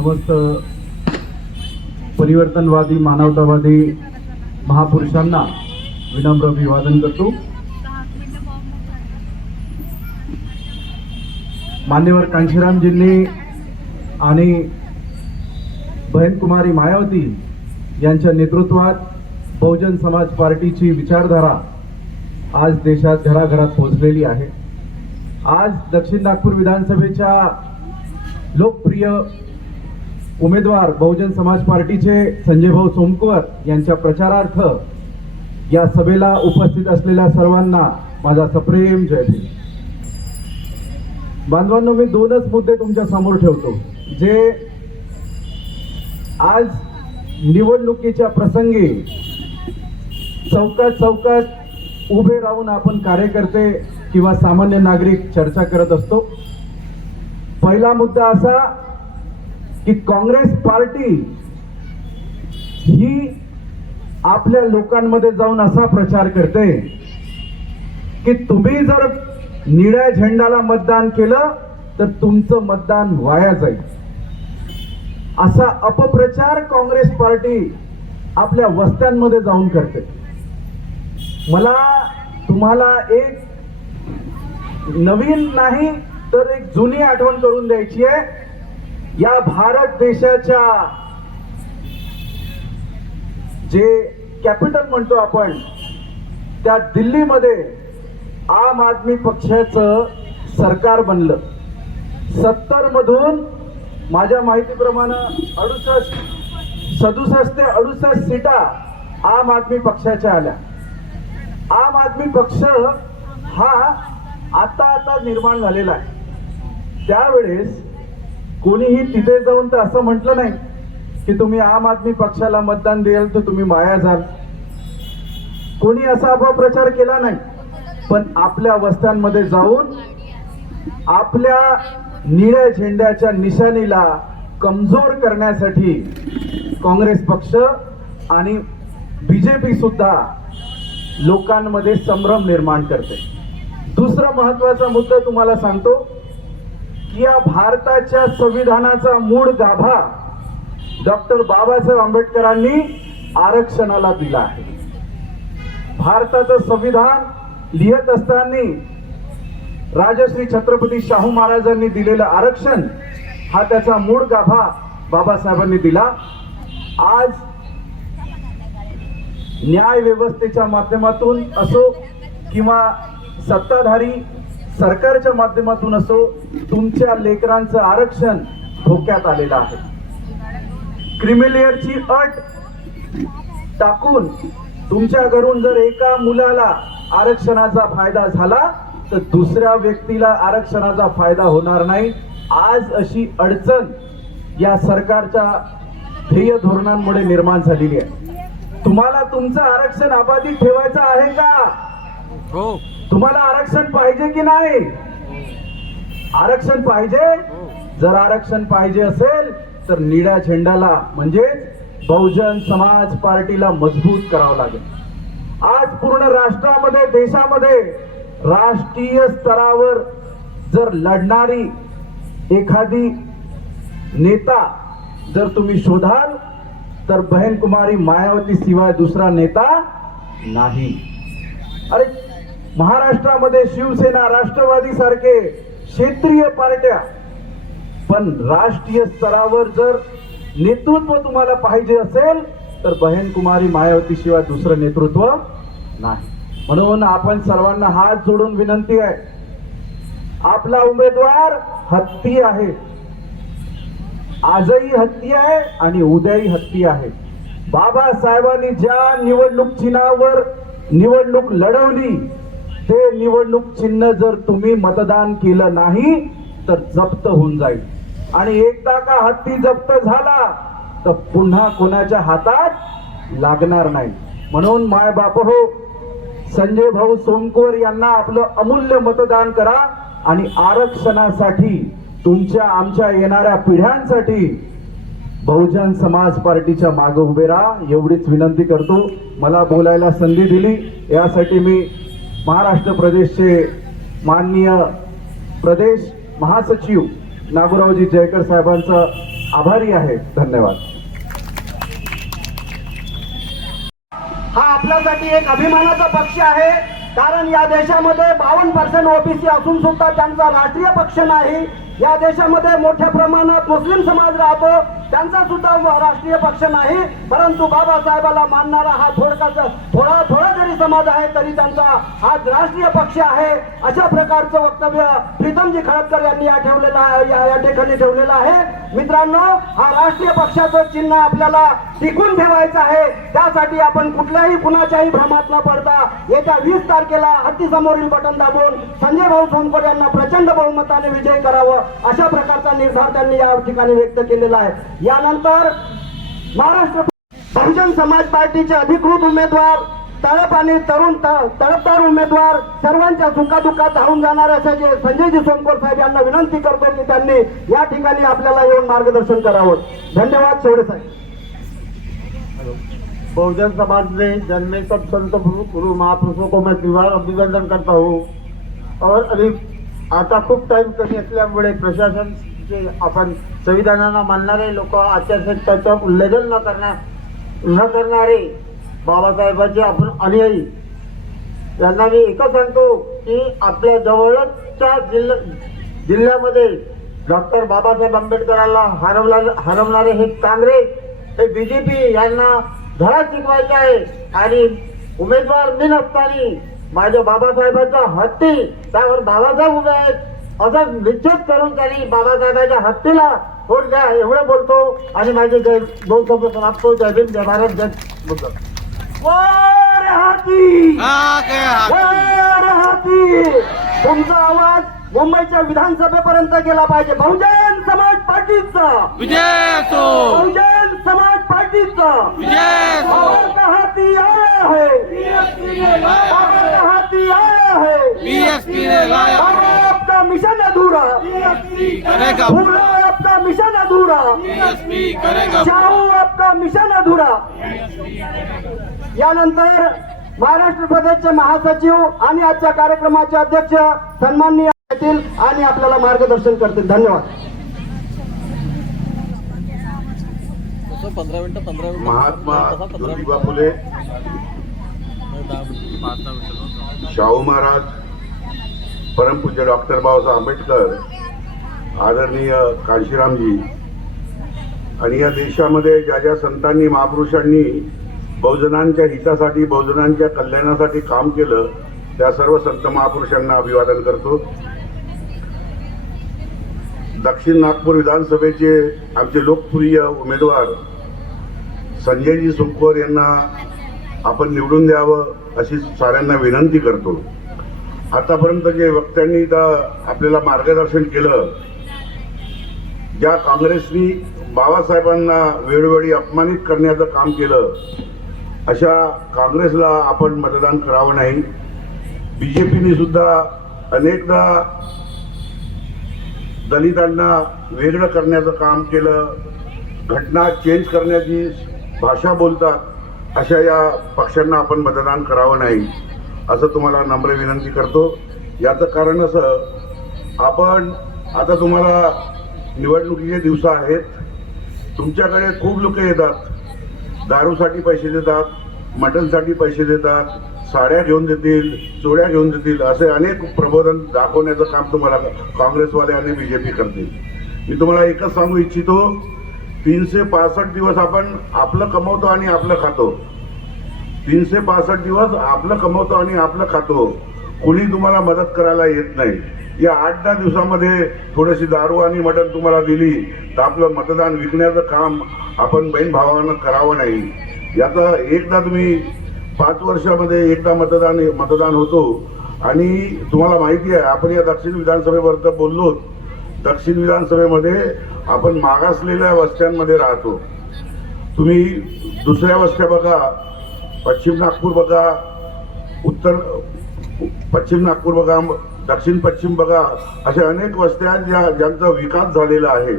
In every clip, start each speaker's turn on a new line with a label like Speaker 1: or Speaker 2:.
Speaker 1: समस्त परिवर्तनवादी मानवतावादी महापुरुषांना विनम्र अभिवादन करतो. मान्यवर कांशीरामजींनी आणि बहनकुमारी मायावती यांच्या नेतृत्वात बहुजन समाज पार्टीची विचारधारा आज देशात घराघरात पोहोचलेली आहे. आज दक्षिण नागपूर विधानसभेच्या लोकप्रिय उमेदवार बहुजन समाज पार्टीचे संजय भाऊ सोमकर यांच्या प्रचारार्थ या सभेला उपस्थित असलेल्या सर्वांना माझा सप्रेम जय भीम. बांधवांनो मी दोनच मुद्दे तुमच्यासमोर ठेवतो. जे आज निवडणुकीच्या प्रसंगी चौकात चौकात उभे राहून आपण कार्यकर्ते किंवा सामान्य नागरिक चर्चा करत असतो. पहिला मुद्दा असा की काँग्रेस पार्टी ही आपल्या लोकांमध्ये जाऊन असा प्रचार करते की तुम्ही जर निळ्या झेंडाला मतदान केलं तर तुमचं मतदान वाया जाईल. असा अपप्रचार काँग्रेस पार्टी आपल्या वस्त्यांमध्ये जाऊन करते. मला तुम्हाला एक नवीन नाही तर एक जुनी आठवण करून द्यायची आहे. या भारत देशाच्या जे कॅपिटल म्हणतो आपण त्या दिल्लीमध्ये आम आदमी पक्षाचं सरकार बनलं. सत्तर मधून माझ्या माहितीप्रमाणे अडुसष्ट सदुसष्ट ते अडुसष्ट सीटा आम आदमी पक्षाच्या आल्या. आम आदमी पक्ष हा आता आता निर्माण झालेला आहे. त्यावेळेस कोणीही तिथे जाऊन तर असं म्हटलं नाही की तुम्ही आम आदमी पक्षाला मतदान द्याल तर तुम्ही माया जाल कोणी असा अपप्रचार केला नाही. पण आपल्या वस्त्यांमध्ये जाऊन आपल्या निळ्या झेंड्याच्या निशाणीला कमजोर करण्यासाठी काँग्रेस पक्ष आणि बीजेपी सुद्धा लोकांमध्ये संभ्रम निर्माण करते. दुसरा महत्त्वाचा मुद्दा तुम्हाला सांगतो. या भारताच्या संविधानाचा मूळ गाभा डॉक्टर बाबासाहेब आंबेडकरांनी आरक्षणाला दिला आहे. भारताचं संविधान लिहित असताना राजश्री छत्रपती शाहू महाराजांनी दिलेलं आरक्षण हा त्याचा मूळ गाभा बाबासाहेबांनी दिला. आज न्याय व्यवस्थेच्या माध्यमातून असो किंवा सत्ताधारी सरकारच्या माध्यमातून असो तुमच्या लेकरांचं आरक्षण धोक्यात आलेलं आहे. क्रिमिलेअरची अट टाकून तुमच्या घरून जर एका मुलाला आरक्षणाचा फायदा झाला तर दुसऱ्या व्यक्तीला आरक्षणाचा फायदा होणार नाही. आज अशी अडचण या सरकारच्या ध्येय धोरणांमुळे निर्माण झालेली आहे. तुम्हाला तुमचं आरक्षण अबाधित ठेवायचं आहे का?
Speaker 2: हो.
Speaker 1: तुम्हाला आरक्षण पाहिजे की नाही? आरक्षण पाहिजे? जर आरक्षण पाहिजे असेल तर निळ्या झेंडाला म्हणजेच बहुजन समाज पार्टीला मजबूत करावं लागेल. आज पूर्ण राष्ट्रामध्ये देशामध्ये राष्ट्रीय स्तरावर जर लढणारी एखादी नेता जर तुम्ही शोधाल तर बहन कुमारी मायावती शिवाय दुसरा नेता नाही. अरे महाराष्ट्रामध्ये शिवसेना राष्ट्रवादी सारखे क्षेत्रीय पार्ट्या पण राष्ट्रीय स्तरावर जर नेतृत्व तुम्हाला पाहिजे असेल तर बहन कुमारी मायावती शिवाय दुसरं नेतृत्व नाही. म्हणून आपण सर्वांना हात जोडून विनंती आहे. आपला उमेदवार हत्ती आहे. आजही हत्ती आहे आणि उद्याही हत्ती आहे. बाबासाहेबांनी ज्या निवडणूक चिन्हावर निवडणूक लढवली ते निवडणूक चिन्ह जर तुम्ही मतदान केलं नाही तर जप्त होऊन जाईल. आणि एकदा का हत्ती जप्त झाला तर पुन्हा कोणाच्या हातात लागणार नाही. म्हणून माय बाप हो संजय भाऊ सोमकोर यांना आपलं अमूल्य मतदान करा आणि आरक्षणासाठी तुमच्या आमच्या येणाऱ्या पिढ्यांसाठी बहुजन समाज पार्टीच्या मागे उभे राहा. एवढीच विनंती करतो. मला बोलायला संधी दिली. यासाठी मी महाराष्ट्र प्रदेशचे माननीय प्रदेश महासचिव नागुरावजी जयकर साहेबांचं आभारी आहे. धन्यवाद.
Speaker 2: हा आपल्यासाठी एक अभिमानाचा पक्ष आहे. कारण या देशामध्ये बावन्न पर्सेंट ओबीसी असून सुद्धा त्यांचा राष्ट्रीय पक्ष नाही. या देशामध्ये मोठ्या प्रमाणात मुस्लिम समाज राहतो. त्यांचा सुद्धा राष्ट्रीय पक्ष नाही परंतु बाबासाहेबाला मानणारा हा थोडकाचा थोडा थोडा जरी समाज आहे तरी त्यांचा हा राष्ट्रीय पक्ष आहे अशा प्रकारचं वक्तव्य प्रीतमजी खडकर यांनी या ठेवलेला आहे या या ठिकाणी ठेवलेलं आहे. मित्रांनो हा राष्ट्रीय पक्षाचं चिन्ह आपल्याला टिकून ठेवायचं आहे. त्यासाठी आपण कुठल्याही कुणाच्याही भ्रमात न पडता येत्या वीस तारखेला हत्तीसमोरील बटन दाबून संजय भाऊ सोनकर यांना प्रचंड बहुमताने विजय करावं अशा प्रकारचा निर्धार त्यांनी या ठिकाणी व्यक्त केलेला आहे. यानंतर महाराष्ट्र बहुजन समाज पार्टीचे अधिकृत उमेदवार तळप आणि तरुण त- तळपदार उमेदवार सर्वांच्या सुखादुःखात धावून जाणारे असे जे संजयजी सोनकोर साहेब यांना विनंती करतो की त्यांनी या ठिकाणी आपल्याला येऊन मार्गदर्शन करावं. धन्यवाद शेवडे साहेब.
Speaker 3: बहुजन समाज में जन्मे सब संत गुरु महापुरुषों को मैं दिवाळ अभिनंदन करता हूँ. और अभी आता खूप टाइम कमी असल्यामुळे प्रशासन जे आपण संविधानाला मानणारे लोक आचारसंहिताचं उल्लंघन न करणार न करणारे बाबासाहेबांचे आपण अनुयायी. यांना मी एकच सांगतो की आपल्या जवळच्या जिल्हा जिल्ह्यामध्ये डॉक्टर बाबासाहेब आंबेडकरांना हरवला हरवणारे हे काँग्रेस हे बी जे पी यांना धडा शिकवायचा आहे. आणि उमेदवार मी नसताना माझ्या बाबासाहेबांचा हत्ती त्यावर बाबासाहेब उभे आहेत. असं निश्चित करून त्यांनी बाबासाहेबांच्या हत्तीला वोट द्या एवढं बोलतो आणि माझे जय दोन शब्द समाप्तो जय भीम जय भारत जय
Speaker 2: हाती! हाती! तुमचा आवाज मुंबईच्या विधानसभेपर्यंत गेला पाहिजे. बहुजन समाज पार्टीचा!
Speaker 4: विजय असो.
Speaker 2: बहुजन समाज पार्टीचा! आया है बाबा का हाथी आया है
Speaker 4: बीएसपी ने लाया
Speaker 2: बाबा आपका मिशन अधूरा
Speaker 4: करेगा।
Speaker 2: भूलो आपका मिशन अधूरा
Speaker 4: करेगा।
Speaker 2: चाहू आपका मिशन अधूरा यानंतर महाराष्ट्र प्रदेशचे महासचिव आणि आजच्या कार्यक्रमाचे अध्यक्ष सन्माननीय येतील आणि आपल्याला मार्गदर्शन करतील. धन्यवाद.
Speaker 5: महात्मा ज्योतिबा फुले. शाहू महाराज परमपूज्य डॉक्टर बाबासाहेब आंबेडकर आदरणीय काशीरामजी आणि या देशामध्ये ज्या ज्या संतांनी महापुरुषांनी बहुजनांच्या हितासाठी बहुजनांच्या कल्याणासाठी काम केलं त्या सर्व संत महापुरुषांना अभिवादन करतो. दक्षिण नागपूर विधानसभेचे आमचे लोकप्रिय उमेदवार संजयजी सुखवर यांना आपण निवडून द्यावं अशी साऱ्यांना विनंती करतो. आतापर्यंत जे वक्त्यांनी आपल्याला मार्गदर्शन केलं ज्या काँग्रेसनी बाबासाहेबांना वेळोवेळी अपमानित करण्याचं काम केलं अशा काँग्रेसला आपण मतदान करावं नाही. बी जे सुद्धा अनेकदा दलितांना वेगळं करण्याचं काम केलं घटना चेंज करण्याची भाषा बोलतात अशा या पक्षांना आपण मतदान करावं नाही असं तुम्हाला नम्र विनंती करतो. याचं कारण असं आपण आता तुम्हाला निवडणुकीचे दिवस आहेत. तुमच्याकडे खूप लोक येतात. दारूसाठी पैसे देतात मटनसाठी पैसे देतात साड्या घेऊन देतील चोड्या घेऊन देतील असे अनेक प्रबोधन दाखवण्याचं काम तुम्हाला काँग्रेसवाले आणि बी जे पी करतील. मी तुम्हाला एकच सांगू इच्छितो तीनशे पासष्ट दिवस आपण आपलं कमवतो आणि आपलं खातो. तीनशे पासष्ट दिवस आपलं कमवतो आणि आपलं खातो. कुणी तुम्हाला मदत करायला येत नाही. या आठ दहा दिवसामध्ये थोडीशी दारू आणि मटण तुम्हाला दिली तर आपलं मतदान विकण्याचं काम आपण बहीण भावानं करावं नाही. याचं एकदा तुम्ही पाच वर्षामध्ये एकदा मतदान मतदान होतो. आणि तुम्हाला माहिती आहे आपण या दक्षिण विधानसभेवर बोललो. दक्षिण विधानसभेमध्ये आपण मागासलेल्या वस्त्यांमध्ये राहतो. तुम्ही दुसऱ्या वस्त्या बघा पश्चिम नागपूर बघा उत्तर पश्चिम नागपूर बघा दक्षिण पश्चिम बघा अशा अनेक वस्त्या आहेत ज्या ज्यांचा विकास झालेला आहे.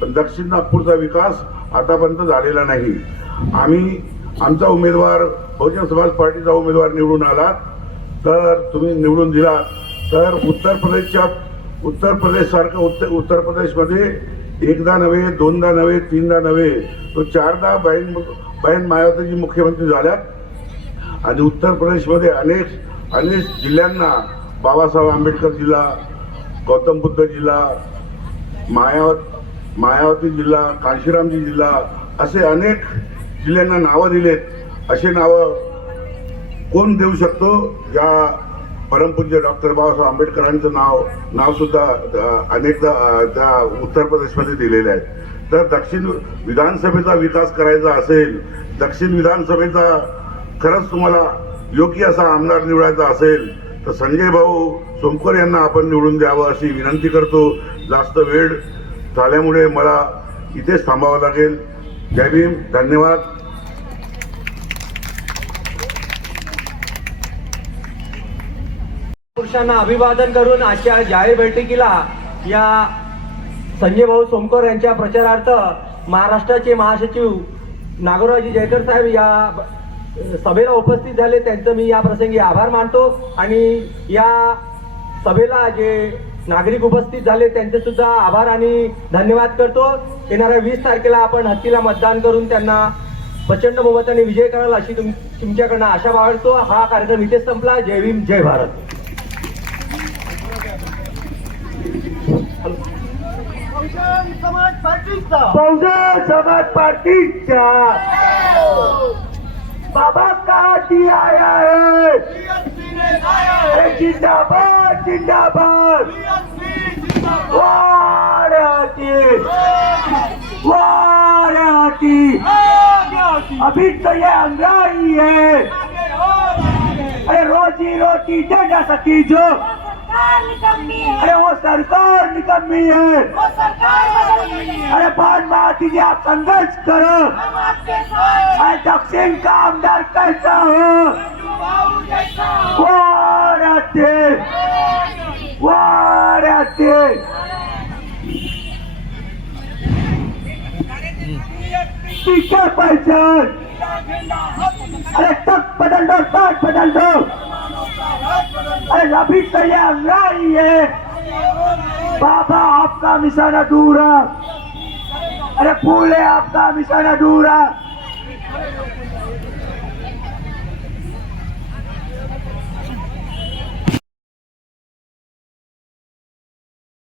Speaker 5: पण दक्षिण नागपूरचा विकास आतापर्यंत झालेला नाही. आम्ही आमचा उमेदवार बहुजन समाज पार्टीचा उमेदवार निवडून आलात. तर तुम्ही निवडून दिलात. तर उत्तर प्रदेशच्या उत्तर प्रदेश सारखं उत्तर उत्तर प्रदेशमध्ये एकदा नव्हे दोनदा नव्हे तीनदा नव्हे तो चारदा बहीण बहीण मायावतीजी मुख्यमंत्री झाल्यात. आणि उत्तर प्रदेशमध्ये अनेक अनेक जिल्ह्यांना बाबासाहेब आंबेडकर जिल्हा गौतम बुद्ध जिल्हा मायावत मायावती जिल्हा कांशीरामजी जिल्हा असे अनेक जिल्ह्यांना नावं दिलेत. असे नावं कोण देऊ शकतो? या परमपूज्य डॉक्टर बाबासाहेब आंबेडकरांचं नाव नावसुद्धा अनेकदा त्या उत्तर प्रदेशमध्ये दिलेले आहे. तर दक्षिण विधानसभेचा विकास करायचा असेल दक्षिण विधानसभेचा खरंच तुम्हाला योग्य असा आमदार निवडायचा असेल तर संजय भाऊ सोमकर यांना आपण निवडून द्यावं अशी विनंती करतो. जास्त वेळ झाल्यामुळे मला इथेच थांबावं लागेल. जय भीम धन्यवाद.
Speaker 6: पुरुषांना अभिवादन करून आजच्या जाहीर बैठकीला या संजय भाऊ सोमकर यांच्या प्रचारार्थ महाराष्ट्राचे महासचिव नागोरावजी जयकर साहेब या सभेला उपस्थित झाले त्यांचं मी या प्रसंगी आभार मानतो. आणि या सभेला जे नागरिक उपस्थित झाले त्यांचे सुद्धा आभार आणि धन्यवाद करतो. येणाऱ्या वीस तारखेला आपण हत्तीला मतदान करून त्यांना प्रचंड बहुमताने विजय कराल अशी तुम तुमच्याकडनं आशा बाळगतो. हा कार्यक्रम इथेच संपला. जय भीम जय भारत. बहुजन समाज पार्टीच्या बाबा का आया है। जिंदाबाद जिंदाबाद। वाराती वाराती अभी तो ये अंग्राही है अरे रोजी रोटी दे जा सकी जो। अरे वो सरकार निकम्मी है। अरे बान माती जी आप संघर्ष करो। अरे दक्षिण का आमदार कैसा हो? वाराती वाराती टीचर पहचान। अरे तक बदल दो साथ बदल दो। अरे अभी तो ये अंग्राई है। बाबा आपका निशाना दूर है। अरे फूल है आपका निशाना दूर है।